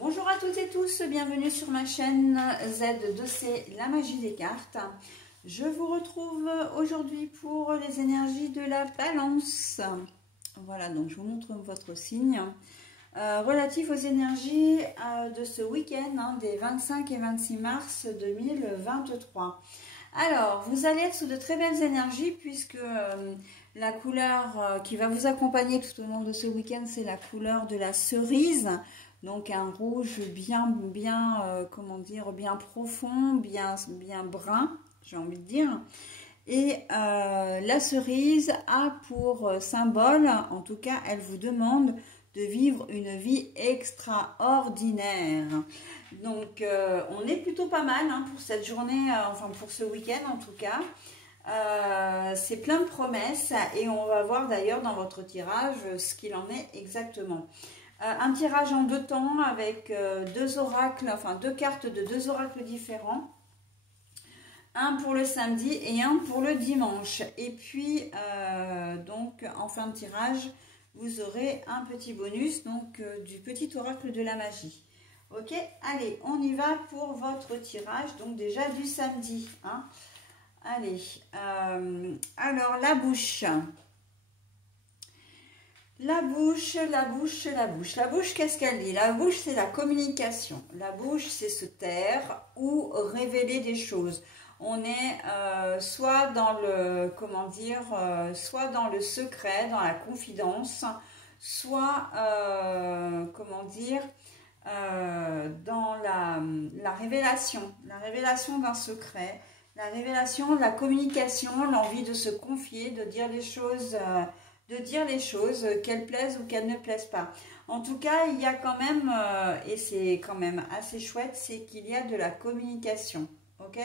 Bonjour à toutes et tous, bienvenue sur ma chaîne Z2C, la magie des cartes. Je vous retrouve aujourd'hui pour les énergies de la balance. Voilà, donc je vous montre votre signe. Relatif aux énergies de ce week-end, des 25 et 26 mars 2023. Alors, vous allez être sous de très belles énergies puisque la couleur qui va vous accompagner tout au long de ce week-end, c'est la couleur de la cerise. Donc un rouge bien comment dire, bien profond, bien brun, j'ai envie de dire. Et la cerise a pour symbole, en tout cas, elle vous demande de vivre une vie extraordinaire. Donc on est plutôt pas mal pour cette journée, enfin pour ce week-end en tout cas. C'est plein de promesses et on va voir d'ailleurs dans votre tirage ce qu'il en est exactement. Un tirage en deux temps avec deux oracles, enfin deux cartes de deux oracles différents. Un pour le samedi et un pour le dimanche. Et puis, donc, en fin de tirage, vous aurez un petit bonus, donc du petit oracle de la magie. Ok, allez, on y va pour votre tirage, donc déjà du samedi. Allez, alors la bouche. La bouche, la bouche, la bouche. La bouche, qu'est-ce qu'elle dit? La bouche, c'est la communication. La bouche, c'est se taire ou révéler des choses. On est soit dans le, comment dire, soit dans le secret, dans la confidence, soit, comment dire, dans la révélation d'un secret, la révélation de la communication, l'envie de se confier, de dire les choses... qu'elles plaisent ou qu'elles ne plaisent pas. En tout cas, il y a quand même, et c'est quand même assez chouette, c'est qu'il y a de la communication. Ok,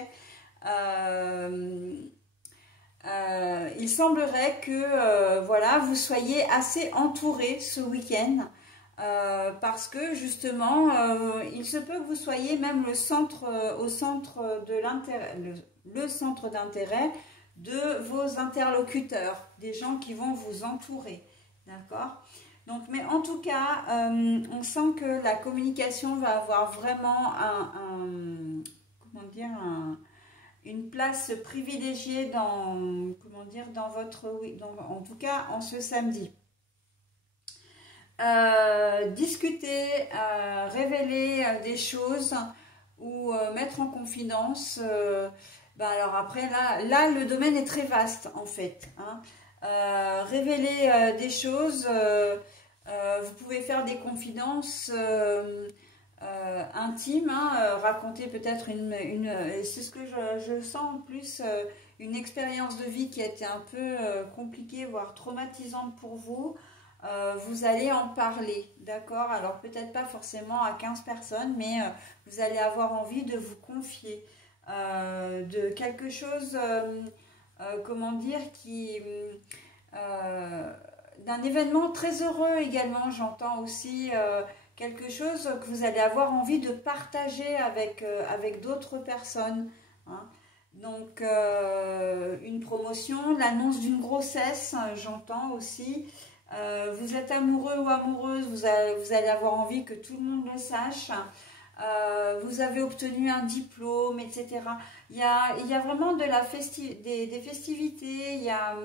il semblerait que voilà, vous soyez assez entouré ce week-end. Parce que justement, il se peut que vous soyez même le centre, au centre de l'intérêt, le centre d'intérêt de vos interlocuteurs, des gens qui vont vous entourer, d'accord? Donc, mais en tout cas, on sent que la communication va avoir vraiment comment dire, une place privilégiée dans, comment dire, dans votre, en tout cas, en ce samedi. Discuter, révéler des choses ou mettre en confidence. Alors après, là, le domaine est très vaste en fait. Révéler des choses, vous pouvez faire des confidences intimes, raconter peut-être c'est ce que je sens en plus, une expérience de vie qui a été un peu compliquée, voire traumatisante pour vous. Vous allez en parler, d'accord? Alors peut-être pas forcément à 15 personnes, mais vous allez avoir envie de vous confier de quelque chose, comment dire, d'un événement très heureux également, j'entends aussi quelque chose que vous allez avoir envie de partager avec d'autres personnes. Donc une promotion, l'annonce d'une grossesse, j'entends aussi. Vous êtes amoureux ou amoureuse, vous allez avoir envie que tout le monde le sache. Vous avez obtenu un diplôme, etc. Il y a vraiment de des festivités, il y a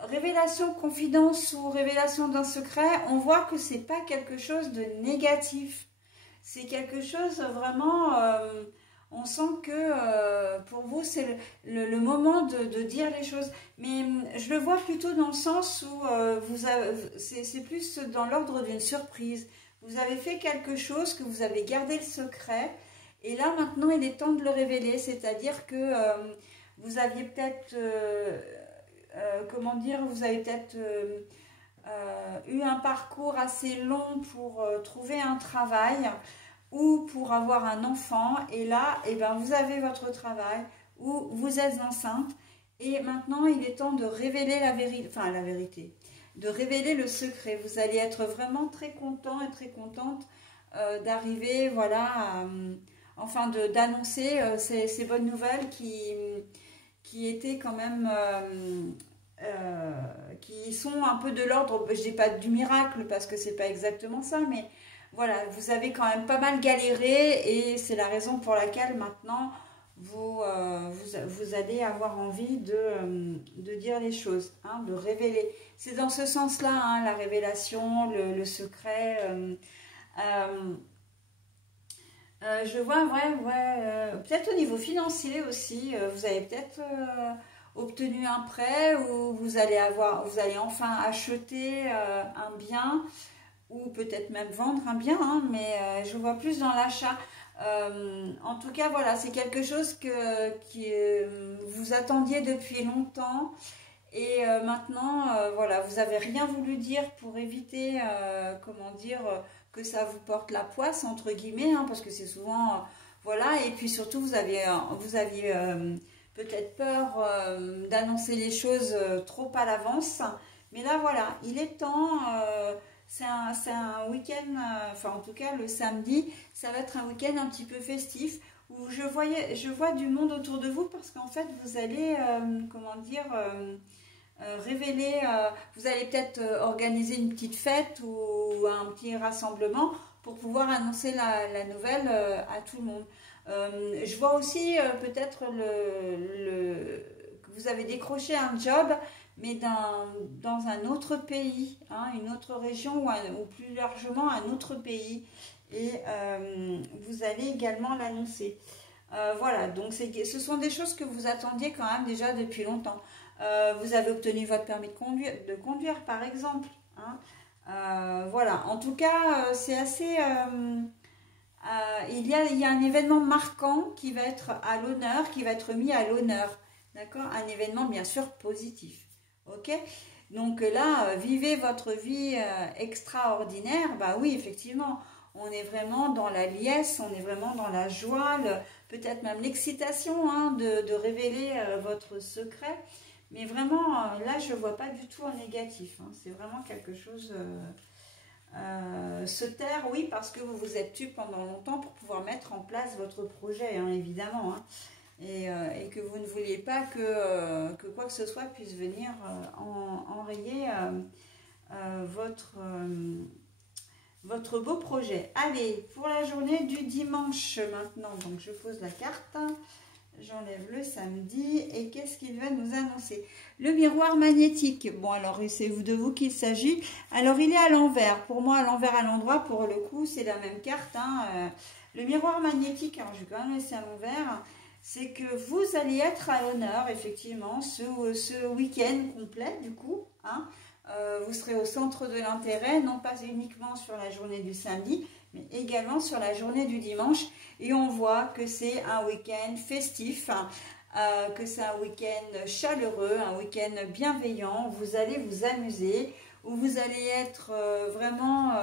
révélation, confidence ou révélation d'un secret. On voit que c'est pas quelque chose de négatif. C'est quelque chose vraiment... on sent que pour vous, c'est le moment de dire les choses. Mais je le vois plutôt dans le sens où c'est plus dans l'ordre d'une surprise. Vous avez fait quelque chose que vous avez gardé le secret. Et là, maintenant, il est temps de le révéler. C'est-à-dire que vous aviez peut-être... comment dire, vous avez peut-être eu un parcours assez long pour trouver un travail ou pour avoir un enfant, et là, vous avez votre travail, ou vous êtes enceinte, et maintenant, il est temps de révéler la vérité, de révéler le secret. Vous allez être vraiment très content et très contente d'arriver, voilà, enfin, d'annoncer ces bonnes nouvelles qui étaient quand même... qui sont un peu de l'ordre, je dis pas du miracle, parce que c'est pas exactement ça, mais voilà, vous avez quand même pas mal galéré et c'est la raison pour laquelle maintenant vous allez avoir envie de dire les choses, hein, de révéler. C'est dans ce sens-là, hein, la révélation, le secret. Je vois, ouais, peut-être au niveau financier aussi, vous avez peut-être obtenu un prêt ou vous allez enfin acheter un bien ou peut-être même vendre un bien, hein, mais je vois plus dans l'achat. En tout cas, voilà, c'est quelque chose que vous attendiez depuis longtemps et maintenant, voilà, vous avez rien voulu dire pour éviter, comment dire, que ça vous porte la poisse, entre guillemets, hein, parce que c'est souvent, voilà, et puis surtout, vous aviez peut-être peur d'annoncer les choses trop à l'avance, mais là, voilà, il est temps. C'est un week-end, enfin en tout cas le samedi, ça va être un week-end un petit peu festif où je vois du monde autour de vous parce qu'en fait vous allez, comment dire, révéler, vous allez peut-être organiser une petite fête ou un petit rassemblement pour pouvoir annoncer la nouvelle à tout le monde. Je vois aussi peut-être que vous avez décroché un job mais dans un autre pays, hein, une autre région ou plus largement un autre pays. Et vous allez également l'annoncer. Voilà, donc ce sont des choses que vous attendiez quand même déjà depuis longtemps. Vous avez obtenu votre permis de conduire par exemple. Hein. Voilà, en tout cas, c'est assez... il y a un événement marquant qui va être à l'honneur, qui va être mis à l'honneur. D'accord? Un événement bien sûr positif. Ok, donc là, vivez votre vie extraordinaire. Bah oui, effectivement, on est vraiment dans la liesse, on est vraiment dans la joie, peut-être même l'excitation, hein, de révéler votre secret. Mais vraiment, là, je ne vois pas du tout en négatif. Hein. C'est vraiment quelque chose... se taire, oui, parce que vous vous êtes tu pendant longtemps pour pouvoir mettre en place votre projet, hein, évidemment. Hein. Et que vous ne vouliez pas que quoi que ce soit puisse venir enrayer votre beau projet. Allez, pour la journée du dimanche maintenant, donc je pose la carte, j'enlève le samedi et qu'est-ce qu'il va nous annoncer? Le miroir magnétique. Bon, alors c'est de vous qu'il s'agit. Alors il est à l'envers, pour moi à l'envers à l'endroit, pour le coup c'est la même carte. Hein. Le miroir magnétique, alors je vais quand même laisser à l'envers. C'est que vous allez être à l'honneur, effectivement, ce week-end complet, du coup. Hein. Vous serez au centre de l'intérêt, non pas uniquement sur la journée du samedi, mais également sur la journée du dimanche. Et on voit que c'est un week-end festif, hein, que c'est un week-end chaleureux, un week-end bienveillant. Vous allez vous amuser, où vous allez être vraiment...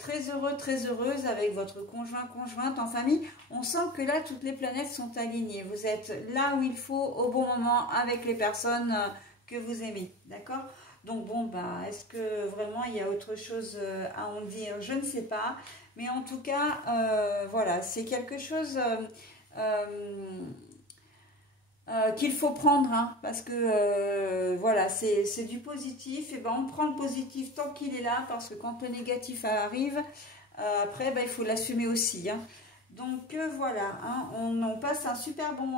très heureux, très heureuse avec votre conjointe en famille. On sent que là, toutes les planètes sont alignées. Vous êtes là où il faut, au bon moment, avec les personnes que vous aimez. D'accord? Donc bon, bah, est-ce que vraiment il y a autre chose à en dire? Je ne sais pas. Mais en tout cas, voilà, c'est quelque chose... qu'il faut prendre, hein, parce que voilà, c'est du positif, et ben on prend le positif tant qu'il est là, parce que quand le négatif arrive, après ben, il faut l'assumer aussi. Hein. Donc voilà, hein, on passe un super bon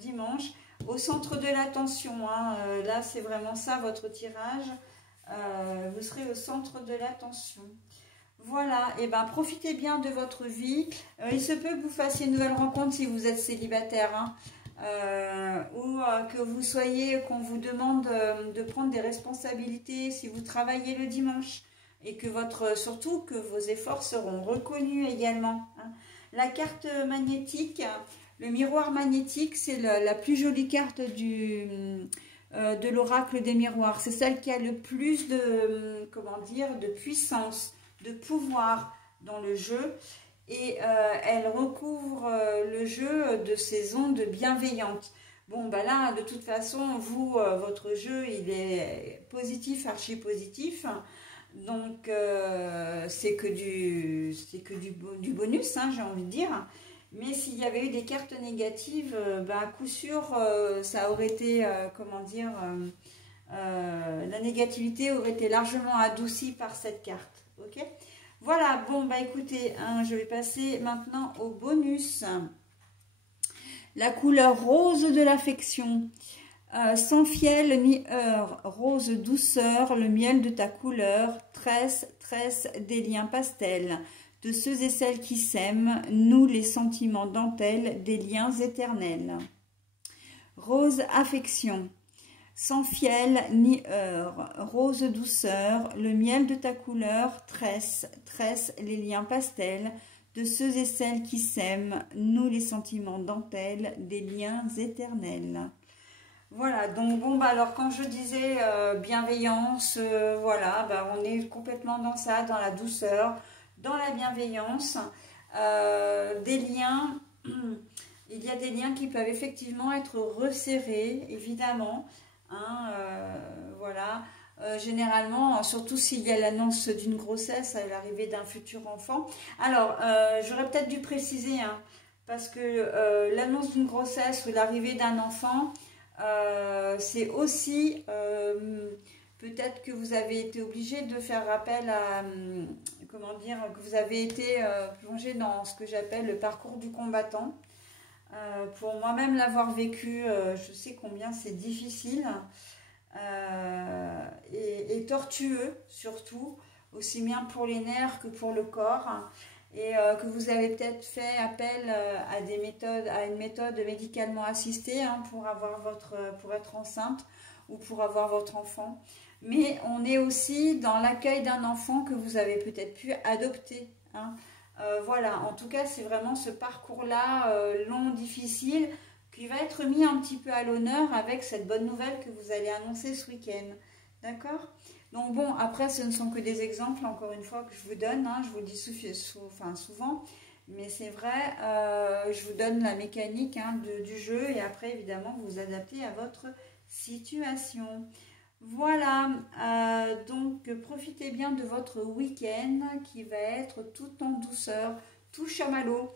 dimanche au centre de l'attention. Hein, là c'est vraiment ça votre tirage, vous serez au centre de l'attention. Voilà, et ben profitez bien de votre vie. Il se peut que vous fassiez une nouvelle rencontre si vous êtes célibataire, hein. Ou que vous soyez, qu'on vous demande de prendre des responsabilités si vous travaillez le dimanche et que surtout que vos efforts seront reconnus également. Hein. La carte magnétique, le miroir magnétique, c'est la plus jolie carte de l'oracle des miroirs. C'est celle qui a le plus de, comment dire, de puissance, de pouvoir dans le jeu. Et elle recouvre le jeu de ces ondes bienveillantes. Bon, bah là, de toute façon, votre jeu, il est positif, archi positif. Donc, c'est que du bonus, hein, j'ai envie de dire. Mais s'il y avait eu des cartes négatives, bah, à coup sûr, ça aurait été, comment dire, la négativité aurait été largement adoucie par cette carte. Ok ? Voilà, bon, bah écoutez, hein, je vais passer maintenant au bonus. La couleur rose de l'affection. Sans fiel ni heurts, rose douceur, le miel de ta couleur, tresse, tresse des liens pastels, de ceux et celles qui s'aiment, nous les sentiments dentelles, des liens éternels. Rose affection. Sans fiel ni heurts, rose douceur, le miel de ta couleur, tresse, tresse les liens pastels, de ceux et celles qui s'aiment, nous les sentiments dentelles, des liens éternels. Voilà, donc bon, bah alors quand je disais bienveillance, voilà, bah, on est complètement dans ça, dans la douceur, dans la bienveillance, des liens, il y a des liens qui peuvent effectivement être resserrés, évidemment, hein, voilà, généralement, surtout s'il y a l'annonce d'une grossesse, l'arrivée d'un futur enfant. Alors, j'aurais peut-être dû préciser, hein, parce que l'annonce d'une grossesse ou l'arrivée d'un enfant, c'est aussi peut-être que vous avez été obligé de faire appel à, comment dire, que vous avez été plongé dans ce que j'appelle le parcours du combattant. Pour moi-même l'avoir vécu, je sais combien c'est difficile et tortueux surtout, aussi bien pour les nerfs que pour le corps. Et que vous avez peut-être fait appel à des méthodes, à une méthode médicalement assistée, hein, pour être enceinte ou pour avoir votre enfant. Mais on est aussi dans l'accueil d'un enfant que vous avez peut-être pu adopter, hein. Voilà, en tout cas, c'est vraiment ce parcours-là long, difficile, qui va être mis un petit peu à l'honneur avec cette bonne nouvelle que vous allez annoncer ce week-end. D'accord ? Donc bon, après, ce ne sont que des exemples, encore une fois, que je vous donne, hein, je vous le dis souvent, mais c'est vrai, je vous donne la mécanique, hein, du jeu, et après, évidemment, vous vous adaptez à votre situation. Voilà, donc profitez bien de votre week-end qui va être tout en douceur, tout chamallow.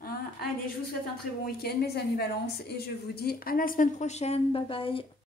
Hein. Allez, je vous souhaite un très bon week-end, mes amis Balance, et je vous dis à la semaine prochaine. Bye bye.